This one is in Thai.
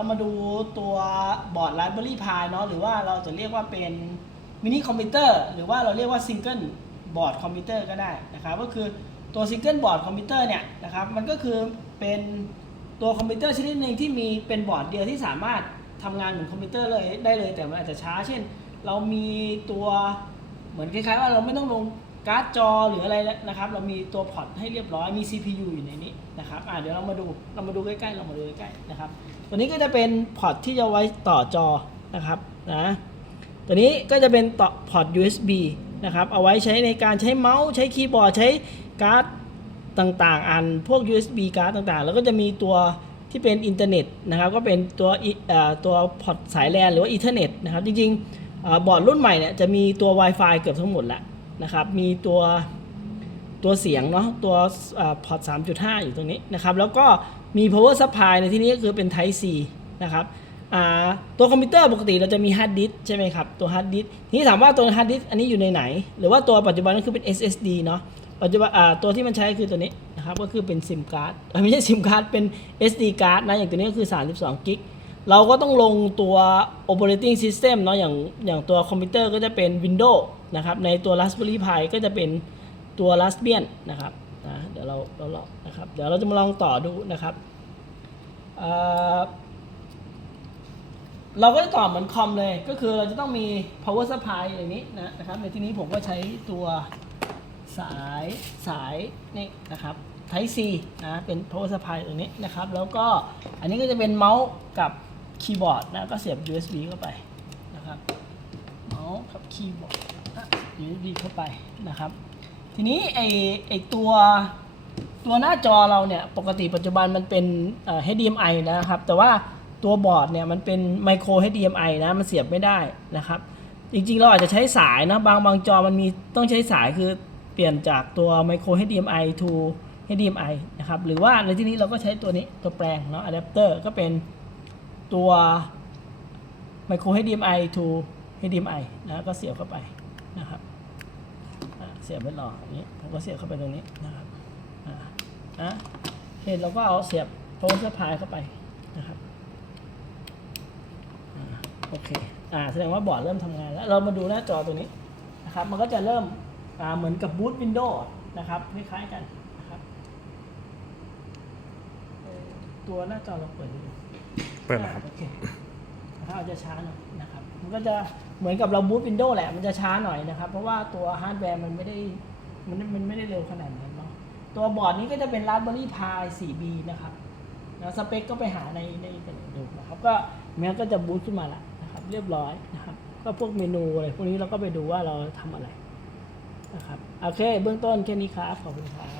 เรามาดูตัวบอร์ด Raspberry Pi เนาะหรือว่าเราจะเรียกว่าเป็นมินิคอมพิวเตอร์หรือว่าเราเรียกว่าซิงเกิลบอร์ดคอมพิวเตอร์ก็ได้นะครับก็คือตัวซิงเกิลบอร์ดคอมพิวเตอร์เนี่ยนะครับมันก็คือเป็นตัวคอมพิวเตอร์ชนิดหนึ่งที่มีเป็นบอร์ดเดียวที่สามารถทำงานเหมือนคอมพิวเตอร์เลยได้เลยแต่มันอาจจะช้า เช่น เรามีตัวเหมือนคล้ายๆว่าเราไม่ต้องลง การ์ดจอหรืออะไรนะครับ เรามีตัวพอร์ตให้เรียบร้อยมี CPU อยู่ในนี้นะครับอ่าเดี๋ยวเรามาดูเรามาดูใกล้ๆเรามาดูใกล้ๆนะครับตัวนี้ก็จะเป็นพอร์ตที่จะไว้ต่อจอนะครับนะตัวนี้ก็จะเป็นต่อพอร์ต USB นะครับเอาไว้ใช้ในการใช้เมาส์ใช้คีย์บอร์ดใช้การ์ดต่างๆ อันพวก USB การ์ดต่างๆ แล้วก็จะมีตัวที่เป็นอินเทอร์เน็ตนะครับก็เป็นตัวอิเอ่อตัวพอร์ตสายแลนหรือว่าอีเทอร์เน็ตนะครับจริงๆบอร์ดรุ่นใหม่เนี่ยจะมีตัว Wi-Fi เกือบทั้งหมดแล้ว นะครับ มีตัวตัวเสียงเนาะตัวพอร์ต 3.5 อยู่ตรงนี้นะครับ แล้วก็มี power supply ในที่นี้ก็คือเป็น type C นะครับตัวคอมพิวเตอร์ปกติเราจะมี hard disk ใช่ไหมครับ ตัว hard disk ทีนี้ถามว่าตัว hard disk อันนี้อยู่ในไหน หรือว่าตัวปัจจุบันก็คือเป็น SSD เนาะปัจจุบันตัวที่มันใช้คือตัวนี้นะครับก็คือเป็น SIM card เอ้ยไม่ใช่ SIM card เป็น SD card นะอย่างตัวนี้ก็คือ 32กิกเราก็ต้องลงตัว operating system เนาะอย่างอย่างตัวคอมพิวเตอร์ก็จะเป็น Windows นะครับในตัว Raspberry Pi ก็จะเป็นตัว Raspbian นะครับนะเดี๋ยวเราเราลองนะครับเดี๋ยวเราจะมาลองต่อดูนะครับเราก็จะต่อเหมือนคอมเลย ก็คือเราจะต้องมี power supply อย่างนี้นะนะครับ ในที่นี้ผมก็ใช้ตัวสายสายนี่นะครับ Type C นะเป็น power supply ตรงนี้นะครับ แล้วก็อันนี้ก็จะเป็นเมาส์กับคีย์บอร์ดนะก็เสียบ USB เข้าไป ส์กับคีย์บอร์ดอะ USB เข้าไปนะครับ ทีนี้ไอไอตัวตัวหน้าจอเราเนี่ยปกติปัจจุบันมันเป็น HDMI นะครับ แต่ว่าตัวบอร์ดเนี่ยมันเป็นไมโคร HDMI นะมันเสียบไม่ได้นะครับ จริงๆ เราอาจจะใช้สายนะบางบางจอมันมีต้องใช้สายคือเปลี่ยนจากตัวไมโคร HDMI to HDMI นะครับหรือว่าในที่นี้เราก็ใช้ตัวนี้ตัวแปลงเนาะอะแดปเตอร์ก็เป็นตัวไมโคร HDMI to HDMI นะก็เสียบเข้าไปนะครับอะเสียบไว้รออย่างนี้ผมก็เสียบเข้าไปตรงนี้นะครับอ่านะเห็นเราก็เอาเสียบโพลเสื้อพายเข้าไปนะครับอ่าโอเคอ่าแสดงว่าบอร์ดเริ่มทำงานแล้ว เรามาดูหน้าจอตัวนี้นะครับ มันก็จะเริ่มอ่าเหมือนกับบูตวินโดว์นะครับคล้ายๆกันนะครับเอ่อตัวหน้าจอเราเปิดดูเปิดแล้วครับโอเค นะครับอาจจะช้าหน่อยนะครับ มันก็จะเหมือนกับเราบูตวินโดว์แหละ มันจะช้าหน่อยนะครับ เพราะว่าตัวฮาร์ดแวร์มันไม่ได้มันมันไม่ได้เร็วขนาดนั้นเนาะ ตัวบอร์ดนี้ก็จะเป็น Raspberry Pi 4B นะครับนะสเปคก็ไปหาในในอินเทอร์เน็ตดูนะครับ ก็มันก็จะบูตขึ้นมาละนะครับ เรียบร้อยนะครับ ก็พวกเมนูอะไรพวกนี้เราก็ไปดูว่าเราทำอะไรนะครับ โอเค เบื้องต้นแค่นี้ครับ ขอบคุณครับ